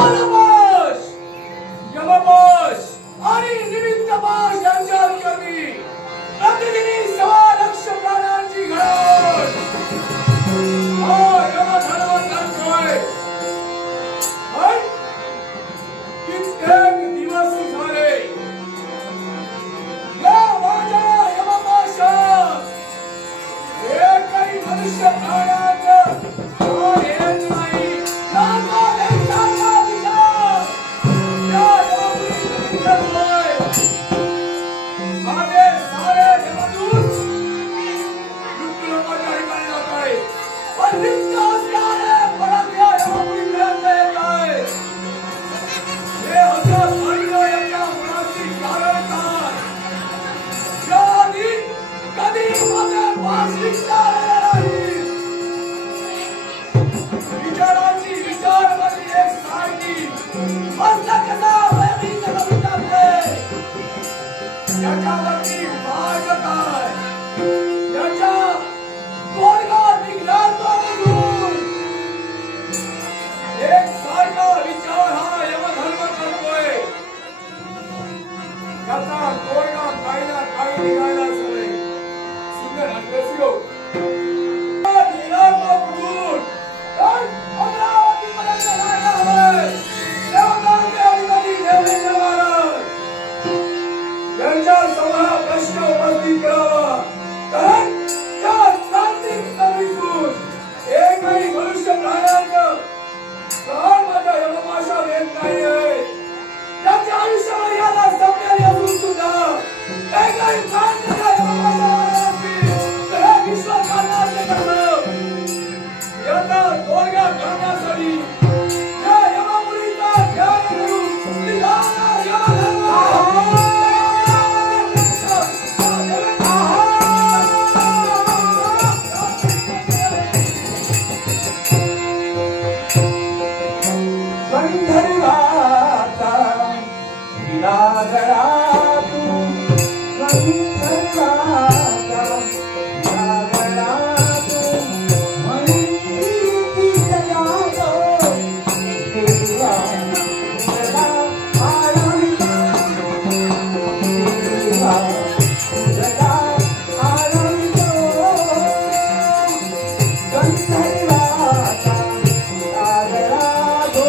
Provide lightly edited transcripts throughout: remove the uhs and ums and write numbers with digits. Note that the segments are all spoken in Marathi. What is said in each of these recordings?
कालपाश यमपाश आणि निमित्तपाश यांच्या विरोधी प्रतिदिनी 6 लक्ष प्राणांची घडवड यमधर्म करतोय। पण कित्येक दिवस झाले या माझ्या यमपाशात एकही मनुष्य प्राण्याचं प्राण येत नाही। माझे सारे यमदूत मृत्यूलोकाच्या ठिकाणी जात आहे, पण रिक्त असल्याने परत या यमपुरीपर्यंत येत आहे। हे असं घडलं याच्या मुळाशी कारण काय? याआधी कधी माझे पास विचारले नाही। विचारांची विचारवली एक सारखी मस्तक कसा भयभीत विचारते याच्यावरती मार्ग काय? याच्या तोडगा निघणार तो कुठून? एक सारखा विचार हा यमधर्म करतोय। याचा तोडगा काही ना काही निघायलाच हवे। सुंदर हसलो निघणार तो कुठून? अमरावतीपर्यंत जायला हवंय। देवतांचे अधिपती देवेंद्र महाराज यांच्या समोर प्रश्न उपस्थित करावा, कारण त्या तांत्रिक तत्त्वातून एकही मनुष्य प्राण्याचं प्राण माझ्या यमपाशात येत नाहीये। त्याच्या आयुष्य मर्यादा संपलेली असून सुद्धा एकही प्राण त्याच्या यमपाशात असतील तर हे विश्व करण्याचे कसं? याचा तोडगा करण्यासाठी या यमपुरीचा ध्यान करून निघाला यमधर्म। गंधर्वाचा विरागडा तू गंधर्वाचा विरागडा तू म्हणती जगातो देवा तुझा आनंद देवा तुझा आनंद गंधर्वाचा विरागडा तू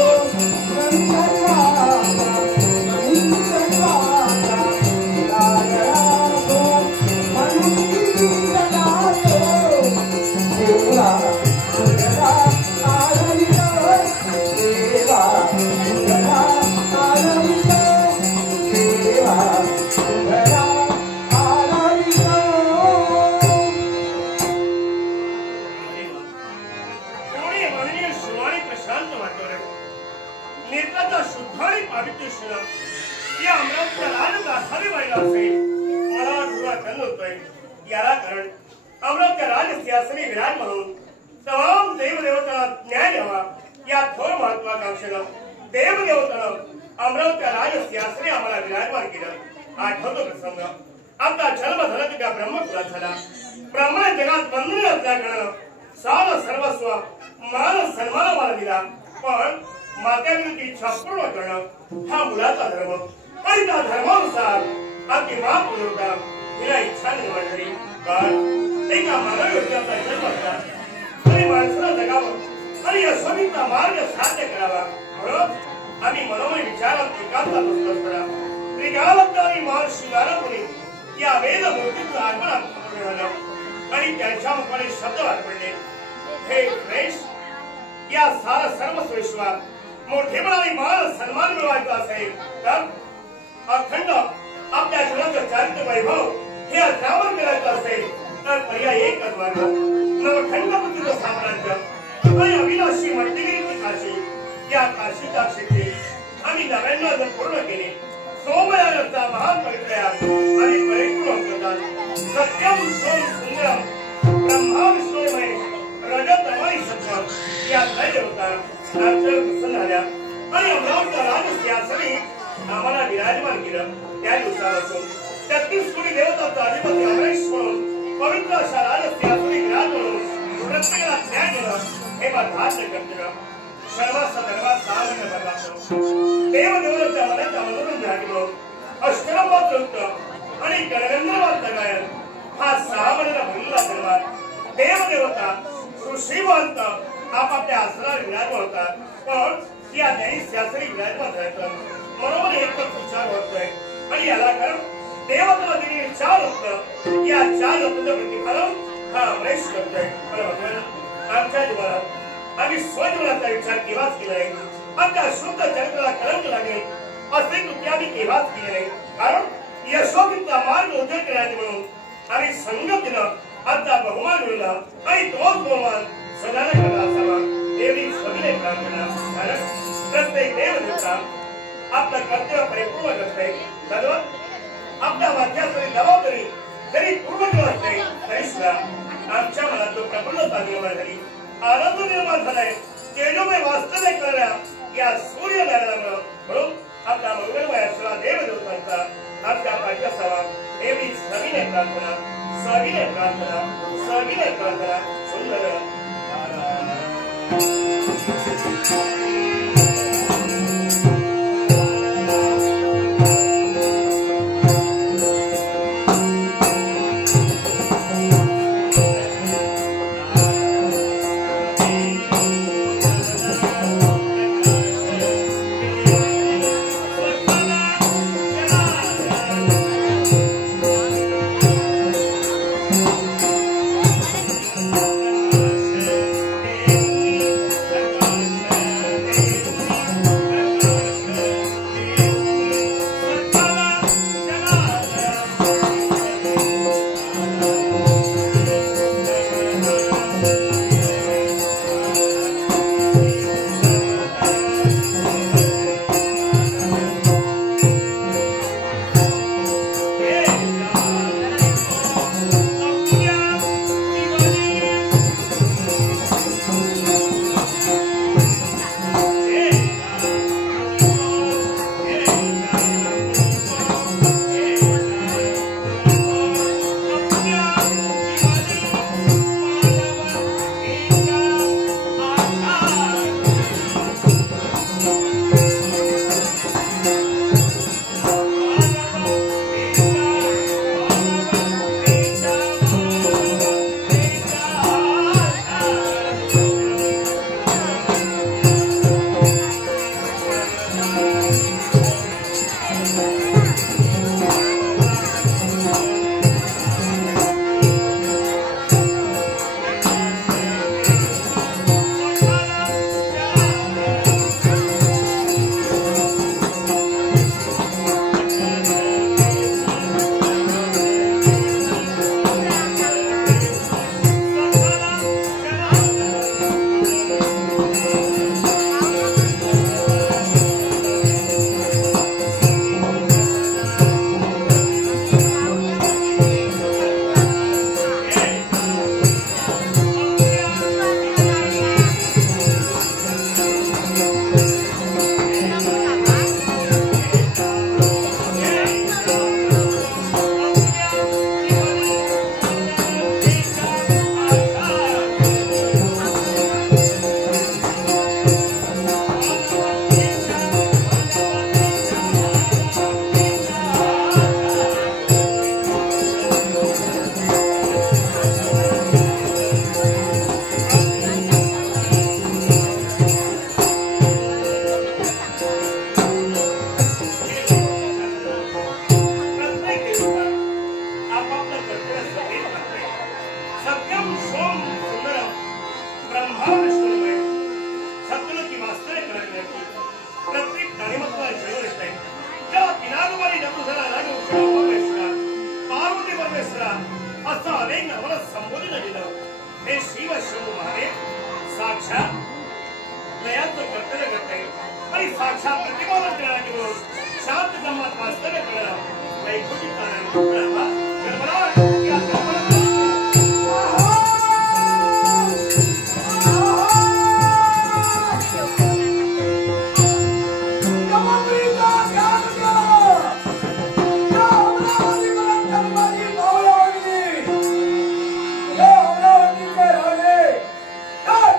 याला कारण अमरावती राजसिंहासनी विराज म्हणून तमाम देवदेवतांना न्याय द्यावा या थोर महत्वाकांक्षेनं देवदेवतानं अमरावती राजसिंहासनी आम्हाला विराजमान केलं। आठवतो प्रसंग आपला जन्म झाला त्या ब्रह्मकुलात झाला। ब्राह्मण जगात वंदनीय असल्याकारणानं सार सर्वस्व मान सन्मान मला दिला, पण मात्याविरुद्ध इच्छा पूर्ण करणं हा मुलाचा धर्म आणि त्या धर्मानुसार आपली माप होता तिला इच्छा निर्माण झाली। कारण एका मानवी व्यक्तीचा जन्म झाला आणि माणसाला जगावं आणि यशोधीचा मार्ग साध्य करावा म्हणून आम्ही मनोमन विचारात एकांतात बसलो असताना त्रिकालदत्त आणि महर्षी नारदमुनी या वेद मूर्तीचं आगमन आमच्याकडे झालं आणि त्यांच्या मुखाने शब्द वापरले, हे श्रेष्ठ या सारा सर्वस्वेश्वर मोठेपणाने मान सन्मान मिळवायचा असेल तर अखंड आपल्या जगाचं चारित्र्य वैभव हे अध्यावर करायचं असेल तर पर्याय एकच मार्ग नवखंड पृथ्वीचं साम्राज्य आणि अविनाशी मल्टिगिरीची काशी या काशीच्या क्षेत्री आम्ही 99 जण पूर्ण केले। सोमयानाचा महान परिचयात आणि परिपूर्ण अंकदान सत्यम सोम सुंदरम ब्रह्मा विष्णू महेश रजत आणि सत्व या त्रय देवता प्रसन्न झाल्या आणि अमरावतीच्या राजसिंहासनी आम्हाला विराजमान केलं। त्या दिवसापासून 33 कोटी देवतांचा अधिपती अमरेश म्हणून पवित्र अशा राजसिंहासनी विराज म्हणून प्रत्येकाला न्याय देणं हे माझं कर्तव्य। सर्वात सदर्भात सामान्य भरला देव देवताच्या मनाच्या मधून झालो अष्टरंबात होतं आणि गणगंधर्वात गायन हा 6 महिन्याला भरलेला दरबार देव देवता ऋषीवंत आपापल्या आसनावर विराजमान होतात पण या न्यायी शास्त्री विराजमान राहतात बरोबर एकच विचार होतोय आणि याला कारण देवताला दिलेली 4 रत्न या 4 रत्नाचं प्रतिफलन हा अमरेश करतोय पण भगवान आमच्या जीवनात आम्ही स्वजीवनाचा विचार केव्हाच केला नाही आमच्या शुद्ध चरित्राला कलंक लागेल असे कृती आम्ही केव्हाच केले नाही कारण यशोगीचा मार्ग उदय करण्याचे म्हणून आम्ही संगतीनं आमचा बहुमान मिळवला आणि तोच बहुमान सदाला घडला असावा एवढी सविनय प्रार्थना कारण प्रत्येक देवदेवता आपलं कर्तव्य परिपूर्ण करते धन्यवाद आपल्या वाक्यासाठी जबाबदारी जरी पूर्ण असते तरी सुद्धा आमच्या मनात जो प्रफुल्लता निर्माण झाली आनंद निर्माण झालाय तेजोमय वास्तव्य करण्या या सूर्यनारायणामुळे म्हणून आपल्या मंगलमय असलेला देवदेवतांचा आमच्या पाठी असावा एवढी सविनय प्रार्थना सुंदर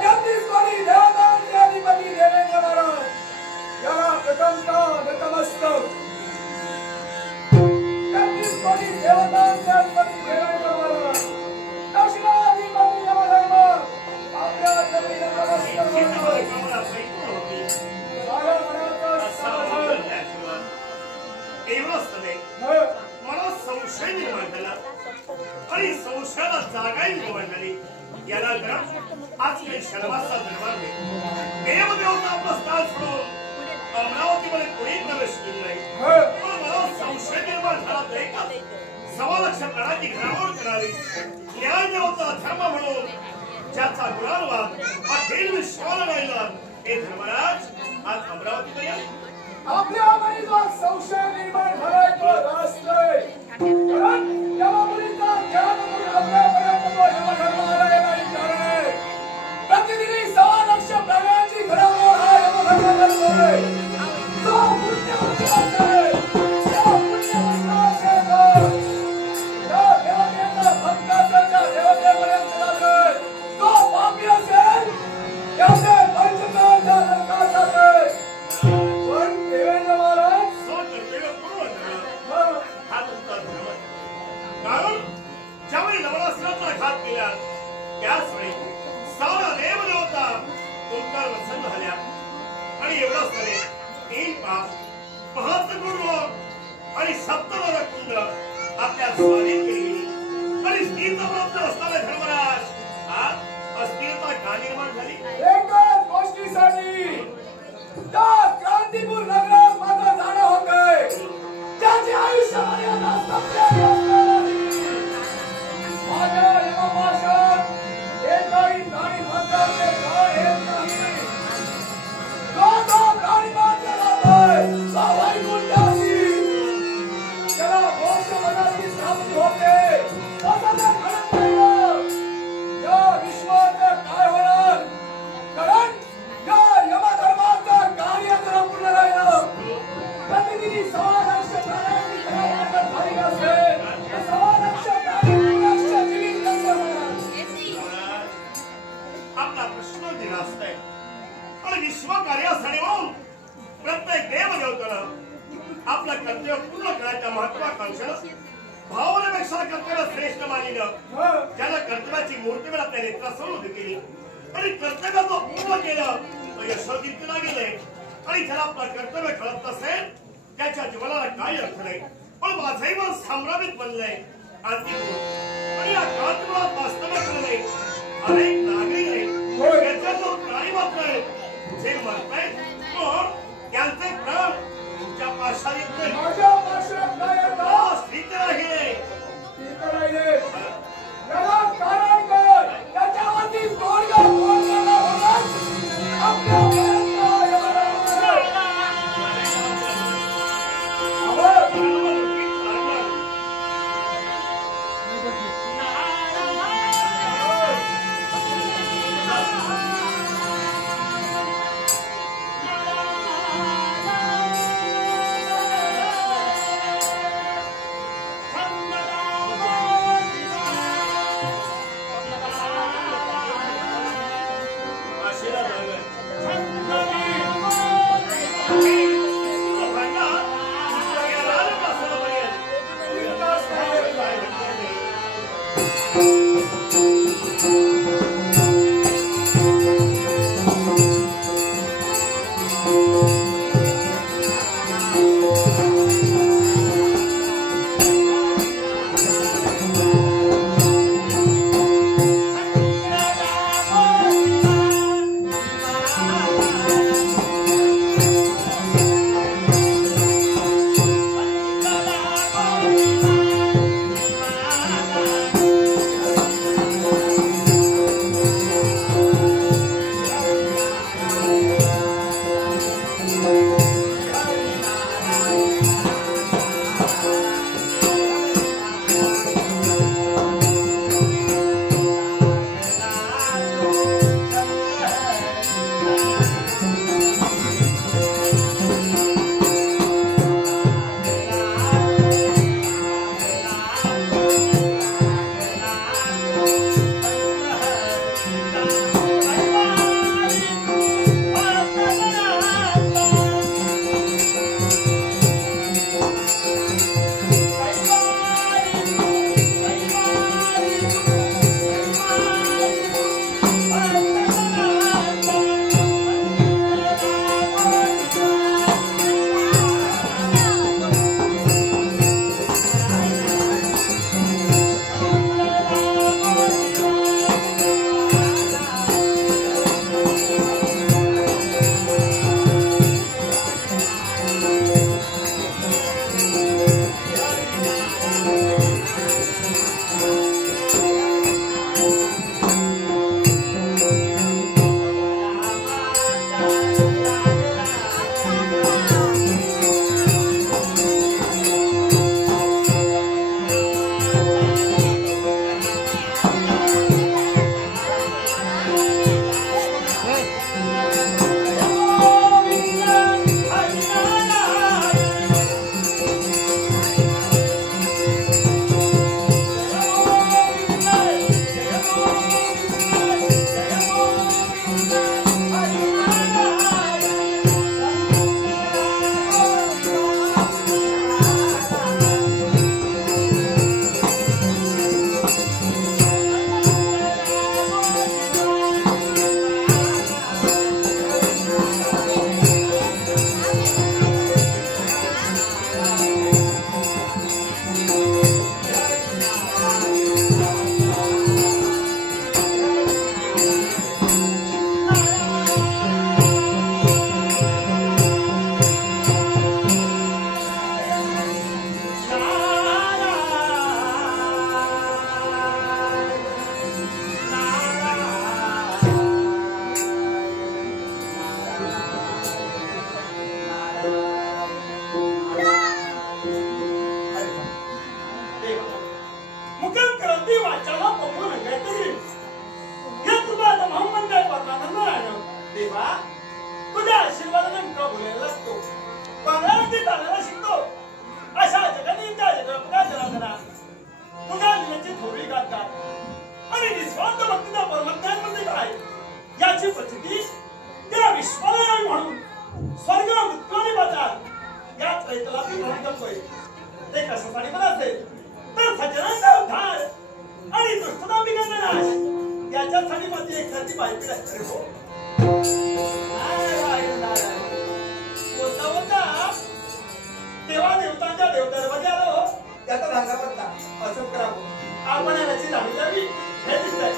जगदीश्वरी देवदानी अधिपति मला संशय निर्माण झाला आणि संशयाला जागाही निर्माण झाली. याला आज काही शर्माचा दरबार नाही. देवदेवता आपलं स्थान सोडून अमरावतीमध्ये कोणी प्रवेश केला नाही. पण मला संशय निर्माण झाला नाही का? 1.25 लाख प्राणांची घडामोड करणारी न्यायदेवता धर्म म्हणून ज्याचा गुणानुवाद अखिल विश्वाला राहिला हे धर्मराज आज अमरावतीपर्यंत आपल्या मनात संशय निर्माण झालाय तो राष्ट्रय कारण या मुलीचा ध्यान करून आपल्यापर्यंत तो यमधर्म आलाय नाही कारण प्रतिदिनी 1.25 लाख प्राण्यांची घडामोड हा यमधर्म करतोय. तो पुण्यवंत आहे, तो पुण्यवंत आहे. या देवतेचा भक्त असेल, त्या देवतेपर्यंत जातोय. तो पापी असेल त्याचे पंचकाल त्या नरकात जातोय. देवेंद्र महाराज हा तुमचा धर्म कारण ज्यावेळी लवणासुराचा घात केला त्याचवेळी सारा देवदेवता तुमच्यावर प्रसन्न झाल्या आणि एवढंच नव्हे 3 पाप 75 लोक आणि 70 कुंड आपल्या स्वाधीन केली आणि स्थिरता प्राप्त असणारे धर्मराज आज अस्थिरता का निर्माण झाली? एकच गोष्टीसाठी त्या क्रांतीपूर नगरात माझं जाणं होतंय. त्याचे आयुष्य मर्यादा संपलेली असणार माझ्या यमपाशात एकही प्राणी मात्राचे घाण येत नाही. जो प्राणी मात्र जातोय तो वैकुंठासी त्याला मोक्ष पदाची प्राप्ती होते. तसं ते घडत राहिलं या विश्वात काय होणार? कारण या यमधर्माचं कार्य जर पूर्ण राहिलं प्रतिदिनी 1.25 लाख प्राण्यांची घडामोड झाली असेल तर 1.25 लाख प्राणी पुनश्च जीवित कसे होणार? आपला प्रश्न निरास्त आहे आणि विश्व कार्यासाठी म्हणून प्रत्येक देवदेवतानं आपलं कर्तव्य पूर्ण करायच्या महत्वाकांक्षेनं भावनेपेक्षा कर्तव्य श्रेष्ठ मानलं. ज्याला कर्तव्याची मूर्तीवर आपल्या नेत्रासमोर उभी केली आणि कर्तव्य तो पूर्ण केलं तो यशोदीप्तीला गेले आणि ज्याला आपलं कर्तव्य कळत नसेल त्याच्या जीवनाला काही अर्थ नाही. पण माझंही मन संभ्रमित बनलंय आणि या काळात वास्तव्य करणे अनेक नागरिक आहेत त्याचा जो प्राणी मात्र आहे जे मरताय पण त्यांचे प्राण तुमच्या पाशात येत नाही. माझ्या पाशात काय येतात? स्थित राहिले याला कारण काय? त्याच्यावरती तोडगा तोडलेला होणार आपल्यापर्यंत La दैत्याला ती म्हणून जपतोय ते कशासाठी पण असेल तर सज्जनांचा उद्धार आणि दुष्टता बिघडणं नाश याच्यासाठी माझी एक साधी बायपीड असते हो बोलता बोलता देवा देवतांच्या देवदरवाजे आलो त्याचा धागा पडला असं करावं आपण याची झाडी जावी हे दिसतंय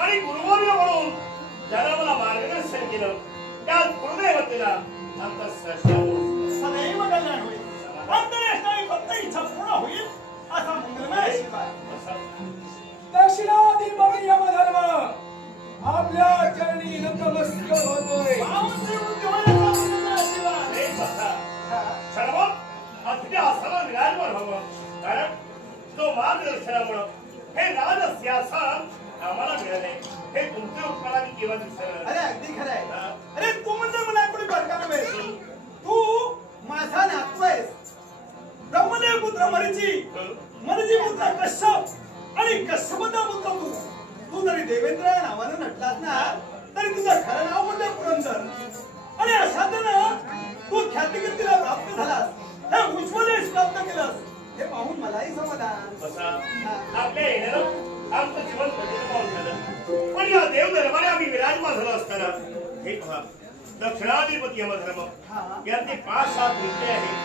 आणि गुरुवर्य म्हणून ज्याला मला मार्गदर्शन केलं त्या गुरुदेवतेला आमचा सदैव कल्याण होईल अंतरेष्टाने फक्त इच्छा पूर्ण होईल असा मंगलमय आशीर्वाद दक्षिणाधिपती यमधर्म आपल्या चरणी नतमस्तक होतोय विराजमान व्हावं कारण तो मार्गदर्शनामुळं हे राजसिंहासन आम्हाला मिळाले हे तुमचे उपकाराने केव्हा दिसलं अरे अगदी खरं आहे अरे तू म्हणजे मला कोणी बरकाना मिळेल तू माझा नातू आहेस ब्रह्मदेव पुत्र मरीची मरीची पुत्र कश्यप आणि कश्यपचा पुत्र तू जरी देवेंद्र नावानं नटलास ना तरी तुझं खरं नाव म्हणजे पुरंदर आणि अशातनं तू ख्यातिकीर्तीला प्राप्त झालास हे उज्ज्वल यश प्राप्त केलंस हे पाहून मलाही समाधान आपल्या येण्यानं आमचं जीवन पाहून झालं पण या देव दरबारी आम्ही विराजमान झालो असताना हे पहा दक्षिणाधिपती यमधर्म याचे 5-7 विद्ये आहेत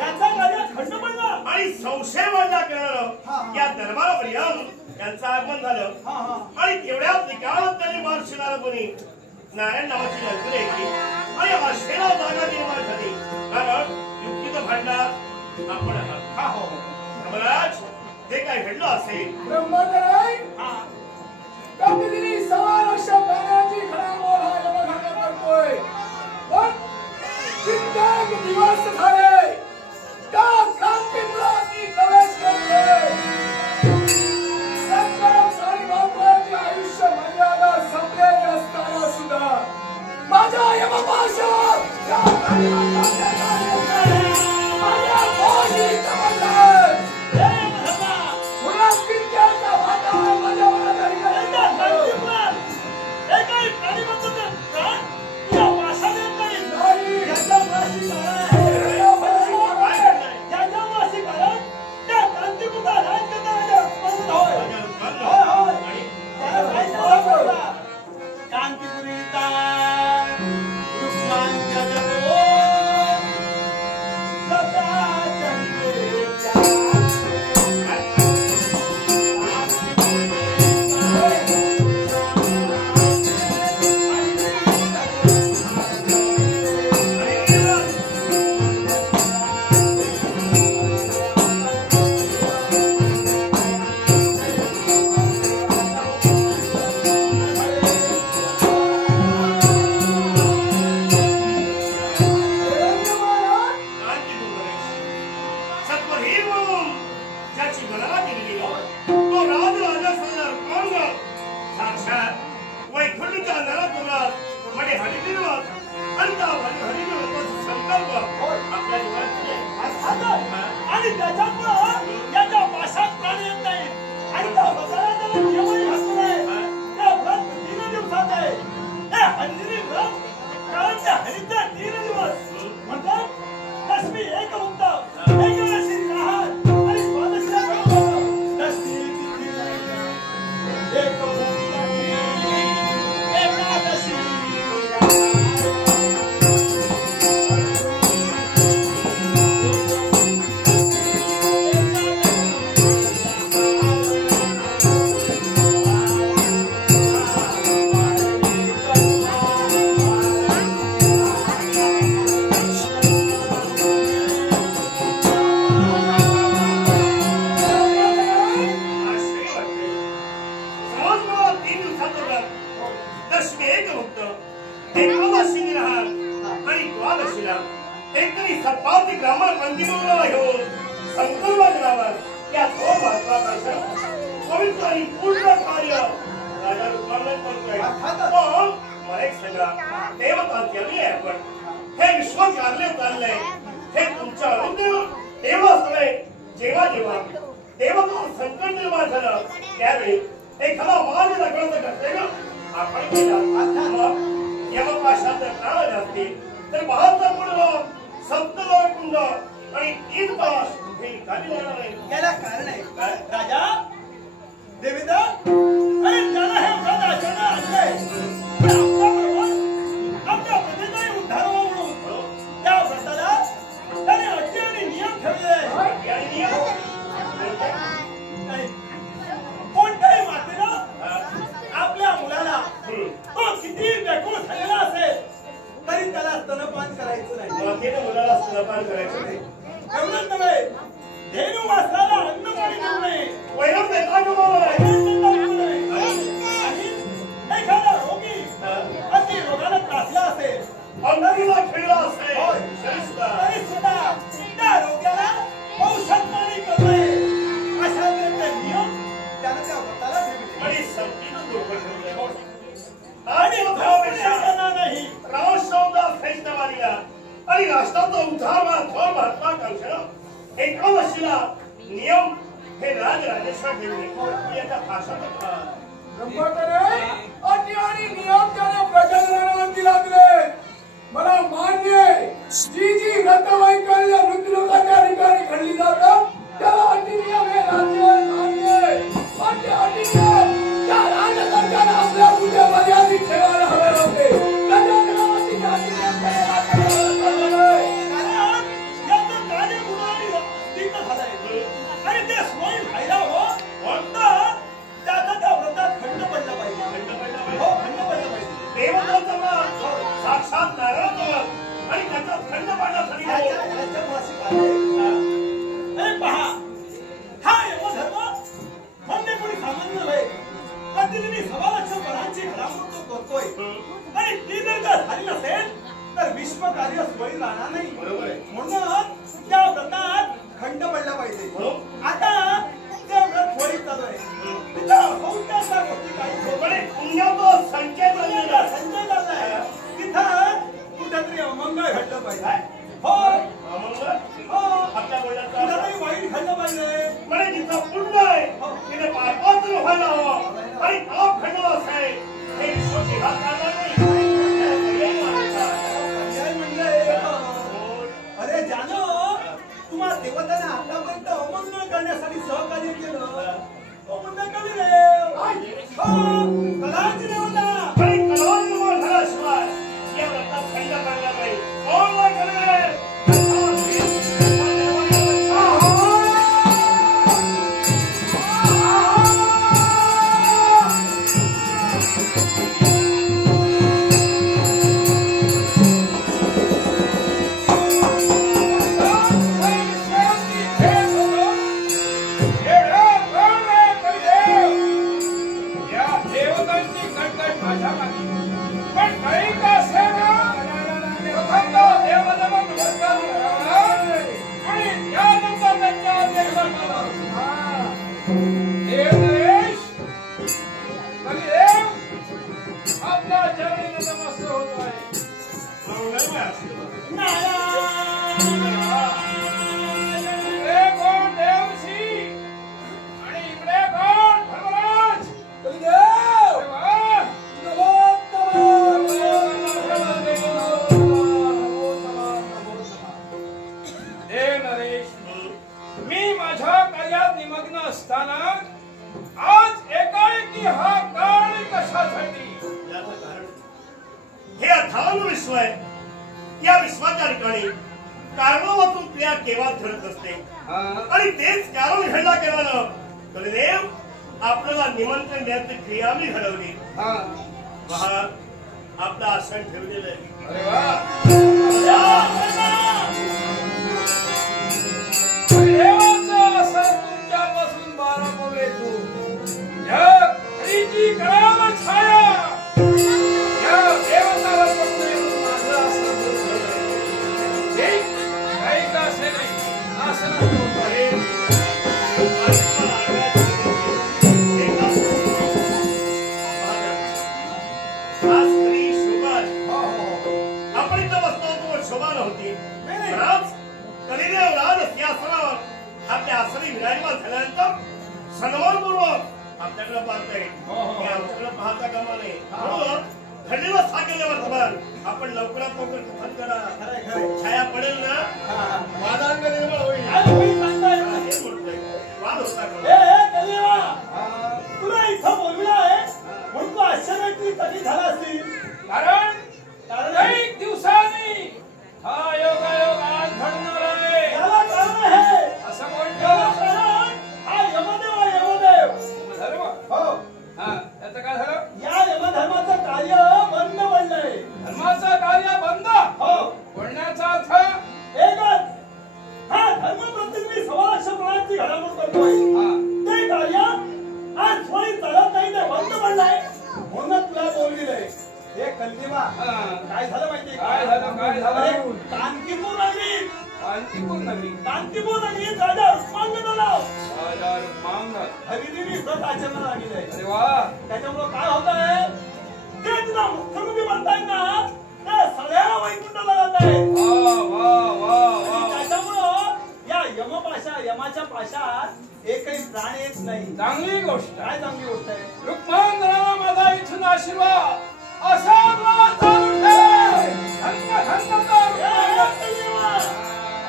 याचा राजा खंड पडला आणि संशय वाढला करणारं या दरबारापर्यंत यांचं आगमन झालं आणि तेवढ्याच निकालात त्यांनी मार शिरणारा कोणी नारायण नावाची लंकर ऐकली आणि अशेला जागा निर्माण झाली कारण युक्तीचं भांडणार आपण आहात महाराज हे काय घडलं असेल ब्रह्मदेव प्रतिदिनी 6 पाण्याची घडामोड हा यमधर्म करतोय पण कित्येक दिवस झाले त्या क्रांतीपुरात प्रवेश करतोय महत्वाची आयुष्य मर्यादा संपलेली असताना सुद्धा माझ्या यमपाशा एखादा मान दाखवण्याचं कर्तव्य आपण केलं. मग यमपाशात प्राण असतील तर महत्वपूर्ण सप्तलोकुंड आणि 3 तास हे खाली जाणार आहे. याला कारण आहे राजा देवेंद्र. अरे त्याला हे व्रत आचरण आणलंय आपल्या प्रजेचाही उद्धार व्हावा म्हणून. त्या व्रताला त्याने अटी आणि नियम ठेवले. आणि नियम कोणत्याही मातेनं आपल्या मुलाला तो किती व्याकुळ झालेला असेल तरी त्याला स्तनपान करायचं नाही. मातेने मुलाला स्तनपान करायचं नाही. एवढंच नव्हे, धेनू वासराला अन्न पाणी देऊ नये. वैरम देता गमावला आहे. आणि एखादा रोगी अति रोगाला त्रासला असेल अंधारीला खेळला असेल होय. तरी सुद्धा तरी सुद्धा त्या रोग्याला औषध पाणी करणे अशा तऱ्हेचे नियम त्यानं त्या व्रताला ठेवले. आणि संपीनं डोकं ठेवलंय. आणि धर्मनिर्णय नाही. राष्ट्रौदा फैसलावालीला आणि राष्ट्राचा उद्धार महत्वाकांक्षा एकादशीला नियम हे राजराजेश्वर ठेवले. याचा भाषण ब्रह्मचारी अटी आणि नियम त्याने प्रचलनावरती लागले. मला मान्य आहे जी जी व्रतवैकल्य मृत्यूलोकाच्या ठिकाणी घडली जातात त्याला अटी नियम हे राज्य मान्य आहे. पण ते अटी नियम त्या राजसरकारने आपल्या पुढे मर्यादित ठेवायला हवे होते. प्रजाजनावरती त्या अटी नियम त्याने कारण याचं कार्य गुन्हागारी स्थित झालंय. आणि ते स्वयं व्हायला हवं तर त्याचा त्या व्रतात खंड पडला पाहिजे. हो, खंड पडला पाहिजे. देवतांचा मान साक्षात नारायण आणि त्याचा खंड पाडण्यासाठी त्याच्या मासिक आहे. अरे पहा, हा यमधर्म म्हणजे कोणी सामान्य नव्हे. प्रतिदिनी 1.25 लाख वरांची घडामोड तो करतोय. आणि ती जर का झाली नसेल तर विश्व कार्य सोयी राहणार नाही. बरोबर आहे. म्हणून त्या व्रतात खंड पडला पाहिजे. आता ते व्रत त्वरित चालू आहे. तिथं होऊन त्या गोष्टी काही पण पुण्याचा संकेत आलेला संजय झालाय. तिथं कुठेतरी अमंगळ घडलं पाहिजे. हो अमंगळ हो, आपल्या बोलण्याचा कुठेतरी वाईट घडलं पाहिजे. म्हणजे जिथं पुण्य आहे तिथे पापाचं व्हायला हवं आणि पाप घडलं असेल हे विश्व जिहाद करणार नाही. पर्याय म्हणजे अरे जानो तुम्हा देवताने आतापर्यंत अमंगळ करण्यासाठी सहकार्य केलं. अमंगळ कधी रे कलाची देवता. आणि कलवार निर्माण झाल्याशिवाय या व्रतात खंड पडला नाही. कोण काय करणार? या विश्वाच्या ठिकाणी कारणावातून क्रिया केव्हा घडत असते आणि तेच कारण घडला केव्हा कलिदेव आपल्याला निमंत्रण द्यायची क्रिया मी घडवली. पहा आपलं आसन ठेवलेलं आहे. तुमच्यापासून 12 पावले दूर या खरीची करायला छाया या देवताला पकडून माझं आसन ठीक काही का असे नाही आसन आपण इथं बसतो तो शोभा नव्हती. आज कलिदेव राज सिंहासनावर आपल्या आसनी विराजमान झाल्यानंतर सन्मानपूर्वक आपल्याकडे पाहतोय. पुढे पाहता कामा नये. म्हणून घडलेलं साकल्यावर खबर आपण लवकरात लवकर कथन करा. छाया पडेल ना वादांग निर्माण होईल. हेच म्हणतोय वाद होता का तुला इथं बोलविलं आहे म्हणून तू आश्चर्याची कधी झाला असतील. कारण अनेक दिवसांनी हा योगायोग आज घडणार आहे. त्याला कारण आहे असं म्हणतो. त्याला कारण हा यमदेव आहे, यमदेव. धर्म हो, हा त्याचं काय झालं? या यमधर्माचं कार्य बंद पडलंय. धर्माचं कार्य बंद हो, बोलण्याचा अर्थ एकच. हा धर्म प्रतिनिधी 1.25 प्रमाणाची घडामोड करतोय. हा ते कार्य आज थोडी चालत नाही, ते बंद पडलंय म्हणून तुला बोलविलंय. हे कलजीवा काय झालं माहितीये का? काय झालं? काय झालं? अरे, कांतीपूर नगरीत कांतीपूर नगरी राजा रुक्मांगनाला राजा रुक्मांगद हरिदेवी व्रत आचरणाला लागले. अरे वा त्याच्यामुळं काय होत आहे ते तुला मुख्यमंत्री म्हणताय ना ते सगळ्या वैकुंठाला जात आहे. वा वा वा वा त्याच्यामुळं या यमाच्या पाशात एकही प्राण येत नाही. चांगली गोष्ट आहे. काय चांगली गोष्ट आहे. रुक्मांगनाला माझा इथून आशीर्वाद असा चालू ठेव. धन्य धन्य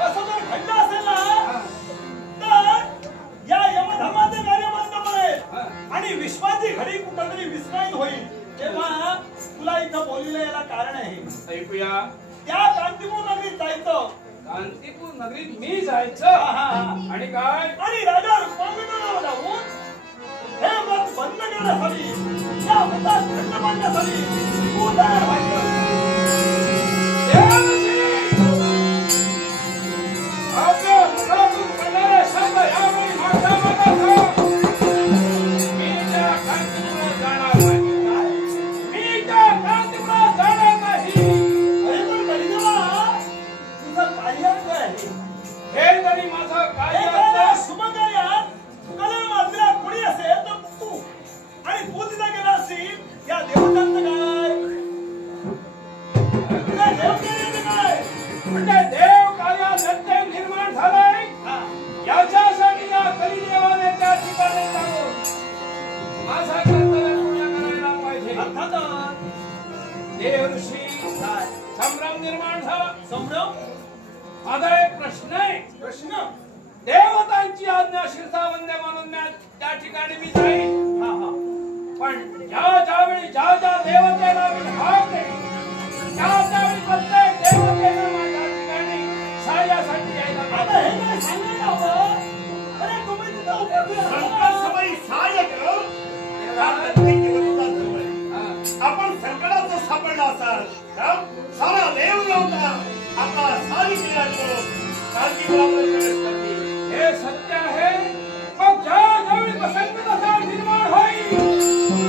असं जर घडलं असेल ना तर या यमधर्माचे कार्य बंद पडेल आणि विश्वाची घडी कुठंतरी विस्कळीत होईल. तेव्हा तुला इथं बोललेलं याला कारण आहे. ऐकूया. त्या कांतीपूर नगरीत जायचं. कांतीपूर नगरीत मी जायचं आणि काय? आणि राजा रुक्मांगनाला जाऊन हे व्रत बंद करण्यासाठी या व्रतात खंड बांधण्यासाठी तू तयार व्हायचं. संभ्रम निर्माण झाला. संभ्रम. माझा एक प्रश्न आहे. प्रश्न. देवतांची आज्ञा शिरसावंद्य म्हणून त्या ठिकाणी मी जाईन. पण ज्यावेळी ज्या देवतेला मी हाक देईन त्यावेळी प्रत्येक देवतेला माझ्या ठिकाणी सहाय्यासाठी यायला. आता हे काय सांगायला हवं. अरे तुम्ही तिथं उपस्थित संकट समय सहाय्य करून आपण संकटात सापडला असाल सारा देव नव्हता आता सारी क्रिया करून कांतीपुरामध्ये प्रवेश करतील. हे सत्य आहे. मग ज्यावेळी प्रसंगाचा निर्माण होईल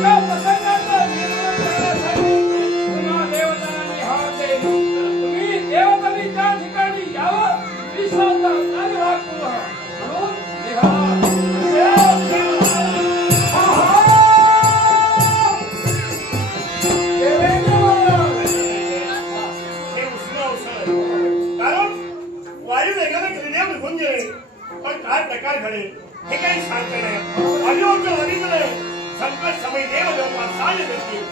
त्या प्रसंगाचा निर्माण करण्यासाठी पुन्हा देवतांनी हाक देईल. तुम्ही देवतांनी त्या ठिकाणी यावं विश्वासाचा कार्यभाग करू म्हणून निघा. पण काय प्रकार घडेल हे काही सांगता नाही. अभियोग्य अधिक नाही. संकट समय देव देवता सहाय्य करतील.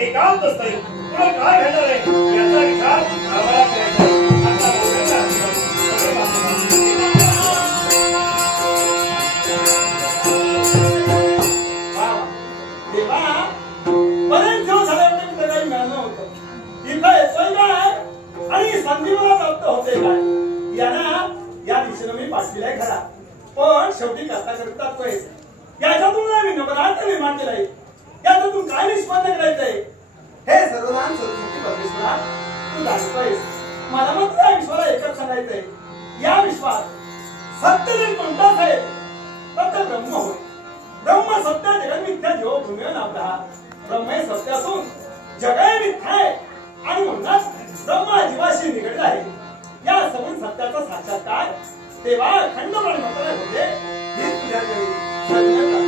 एकांत असते पुढे काय घडणार आहे याचा विचार आम्हाला करायचा आहे. आता देवा बरेच दिवस झाले म्हणजे मी काही मिळालं होतं. इथं येतोय काय आणि संधी मला प्राप्त होते काय या दिशेनं मी पाठविलाय खरा. पण शेवटी करता याच्यातून मी नवरात्र निर्माण केलाय. याच्यातून काय निष्पन्न करायचंय हे सर्वनाम सरस्वती परमेश्वरा तू जाणतोयस. मला मात्र या विश्वाला एकच सांगायचंय. या विश्वात सत्य जरी कोणताच आहे तर ते ब्रह्म होय. ब्रह्म सत्य जगन्मिथ्या जीव भूमिवर नावला. ब्रह्म हे सत्य असून जग हे घडलं आहे या समून सत्याचा साक्षात्कार तेव्हा खंडमण म्हटले होते हे तुझ्या